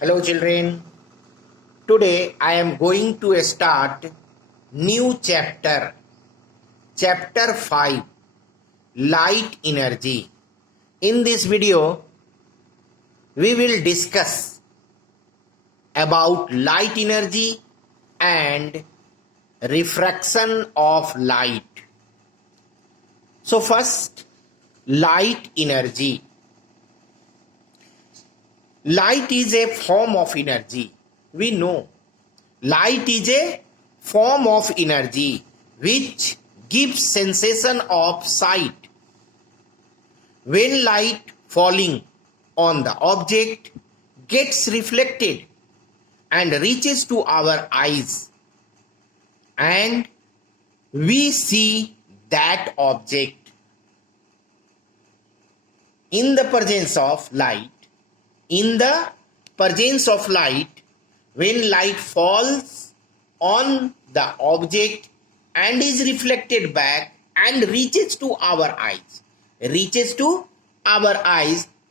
Hello children. Today I am going to start new chapter. Chapter 5 Light Energy. In this video we will discuss about light energy and refraction of light. So first, light energy. Light is a form of energy. We know light is a form of energy which gives sensation of sight. When light falling on the object gets reflected and reaches to our eyes, and we see that object. In the presence of light, when light falls on the object and is reflected back and reaches to our eyes,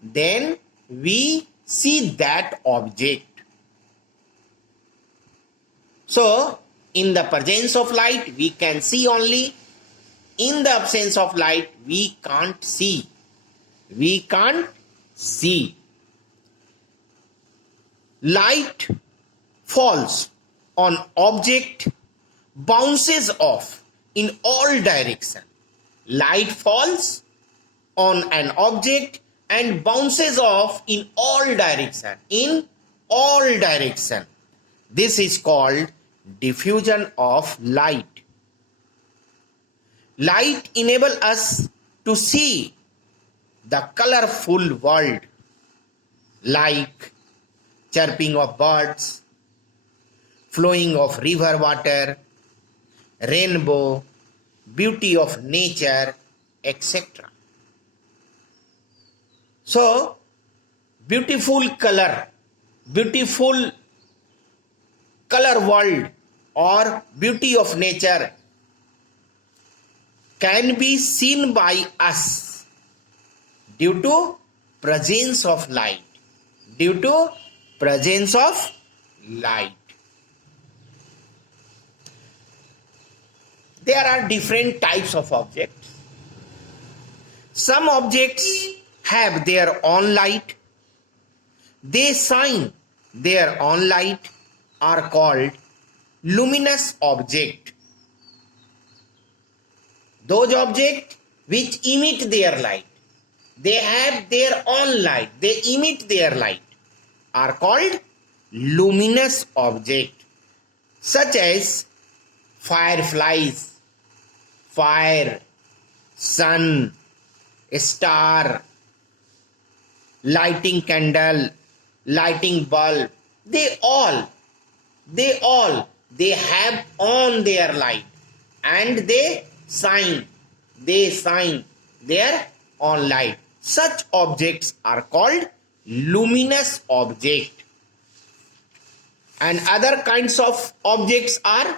then we see that object. So, in the presence of light, we can see only. In the absence of light, we can't see. Light falls on object, bounces off in all direction. Light falls on an object and bounces off in all direction. This is called diffusion of light. Light enables us to see the colorful world, like chirping of birds, flowing of river water, rainbow, beauty of nature, etc. So, beautiful color world or beauty of nature can be seen by us due to presence of light. There are different types of objects. Some objects have their own light. They shine their own light, are called luminous object. Those objects which emit their light, they have their own light, they emit their light, are called luminous object, such as fireflies, fire, sun, star, lighting candle, lighting bulb. They have on their light and they shine their own light. Such objects are called luminous object. And other kinds of objects are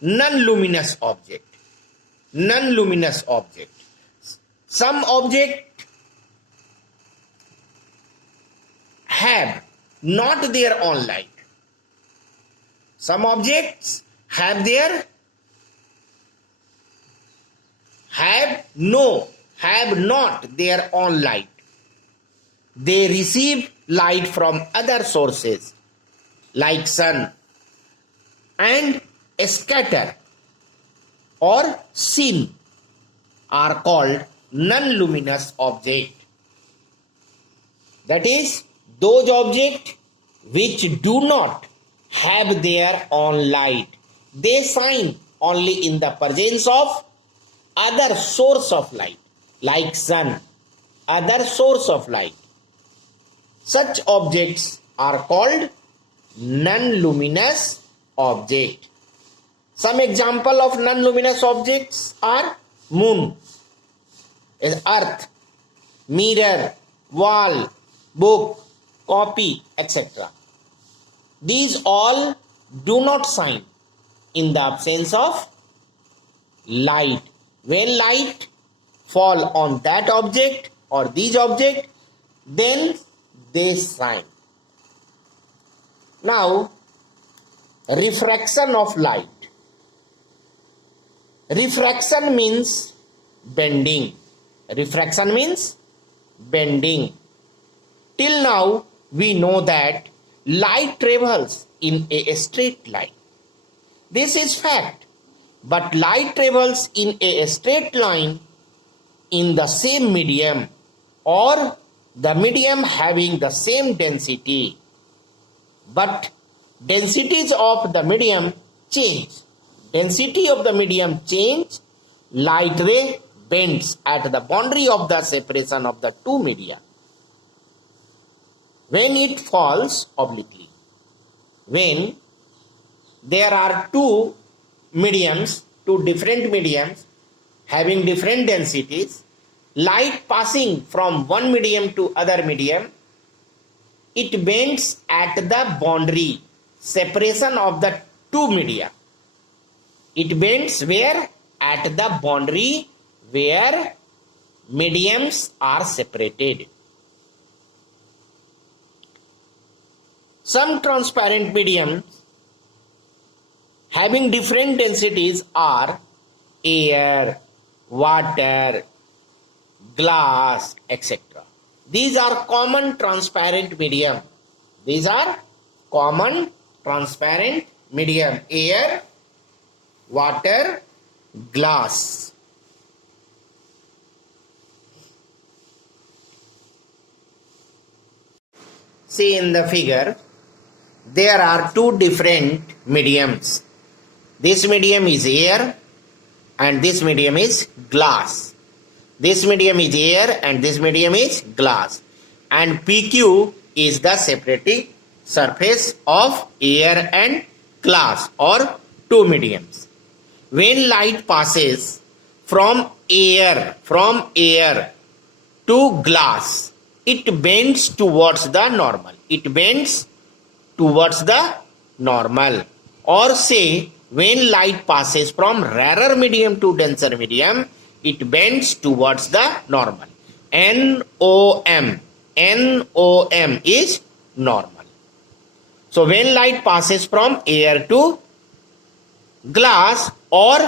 non-luminous object. Some objects have not their own light. Some objects have not their own light. They receive light from other sources like sun and scatter or seen are called non-luminous object. That is, those objects which do not have their own light. They shine only in the presence of other source of light, like sun, other source of light. Such objects are called non-luminous object. Some example of non-luminous objects are moon, earth, mirror, wall, book, copy, etc. These all do not shine in the absence of light. When light fall on that object or these object, then they shine. Now, refraction of light. Refraction means bending. Refraction means bending. Till now, we know that light travels in a straight line. This is fact. But light travels in a straight line in the same medium or the medium having the same density. But densities of the medium change. Density of the medium change, light ray bends at the boundary of the separation of the two media when it falls obliquely. When there are two different mediums having different densities, light passing from one medium to other medium, it bends at the boundary separation of the two media. It bends where? At the boundary where mediums are separated. Some transparent mediums having different densities are air, water, glass, etc. These are common transparent medium. These are common transparent medium. Air, water, glass. See in the figure, there are two different mediums. This medium is air and this medium is glass. This medium is air and this medium is glass. And PQ is the separating surface of air and glass or two mediums. When light passes from air to glass, it bends towards the normal. It bends towards the normal. Or say, when light passes from rarer medium to denser medium, it bends towards the normal. NOM. NOM is normal. So when light passes from air to glass or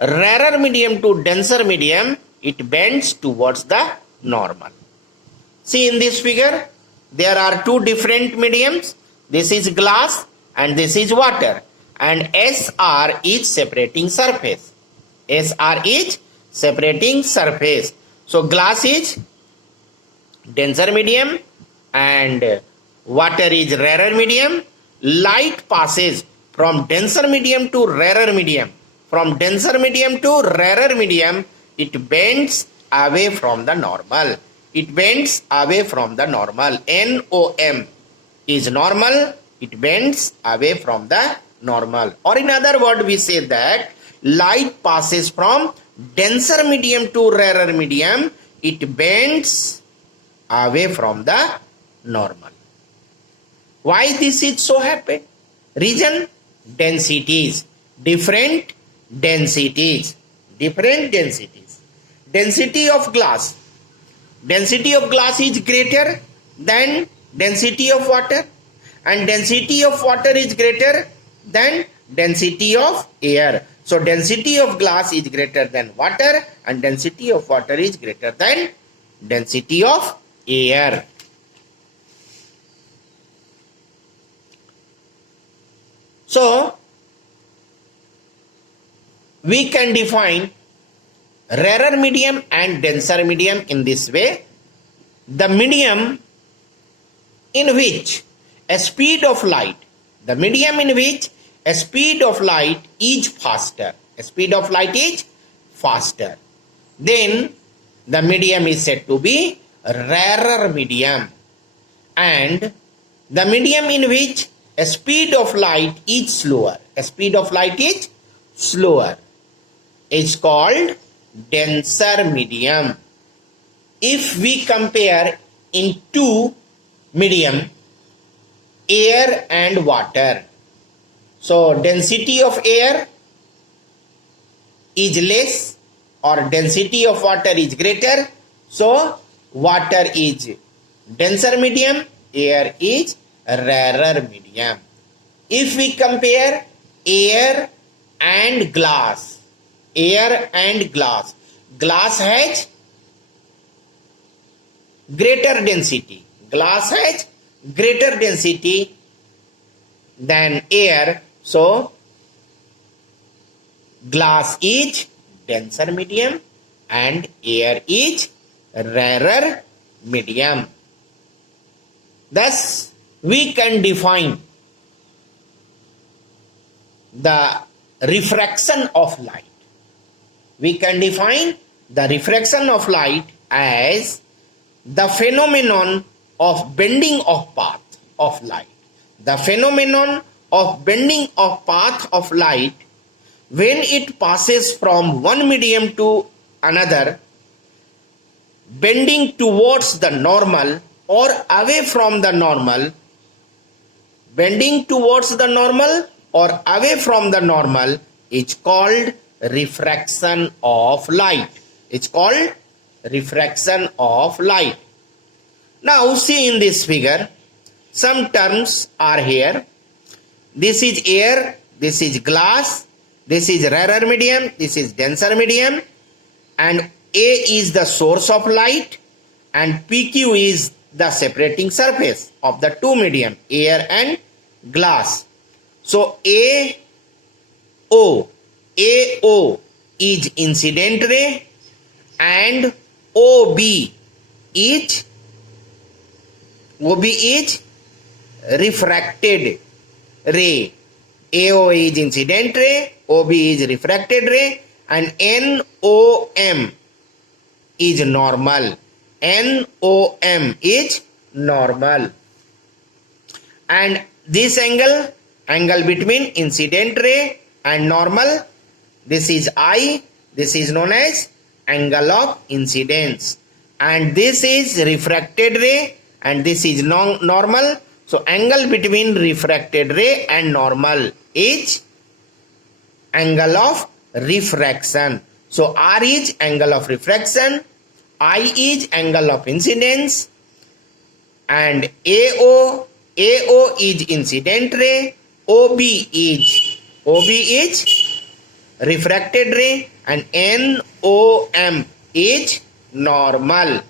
rarer medium to denser medium, it bends towards the normal. See in this figure, there are two different mediums. This is glass and this is water. And SR is separating surface. SR is separating surface. So glass is denser medium and water is rarer medium. Light passes from denser medium to rarer medium. From denser medium to rarer medium, it bends away from the normal. It bends away from the normal. NOM is normal. It bends away from the normal. Or in other words, we say that light passes from denser medium to rarer medium. It bends away from the normal. Why this is so happen? Reason? Densities. Different densities. Different densities. Density of glass. Density of glass is greater than density of water. And density of water is greater than density of air. So density of glass is greater than water and density of water is greater than density of air. So we can define rarer medium and denser medium in this way. The medium in which a speed of light, the medium in which a speed of light is faster. A speed of light is faster. Then the medium is said to be rarer medium. And the medium in which a speed of light is slower. A speed of light is slower. Is called denser medium. If we compare in two medium, air and water. So density of air is less or density of water is greater. So water is denser medium, air is rarer medium. If we compare air and glass, glass has greater density. Glass has greater density than air. So, glass is denser medium and air is rarer medium. Thus, we can define the refraction of light. We can define the refraction of light as the phenomenon of bending of path of light. The phenomenon of bending of path of light when it passes from one medium to another, bending towards the normal or away from the normal, bending towards the normal or away from the normal is called refraction of light. It's called refraction of light. Now see in this figure, some terms are here. This is air, this is glass, this is rarer medium, this is denser medium, and A is the source of light and PQ is the separating surface of the two medium, air and glass. So AO is incident ray and OB is refracted ray. AO is incident ray, OB is refracted ray, and NOM is normal. NOM is normal. And this angle between incident ray and normal, this is I, this is known as angle of incidence. And this is refracted ray and this is normal. So angle between refracted ray and normal is angle of refraction. So R is angle of refraction, I is angle of incidence, and AO is incident ray, OB is refracted ray, and NOM is normal.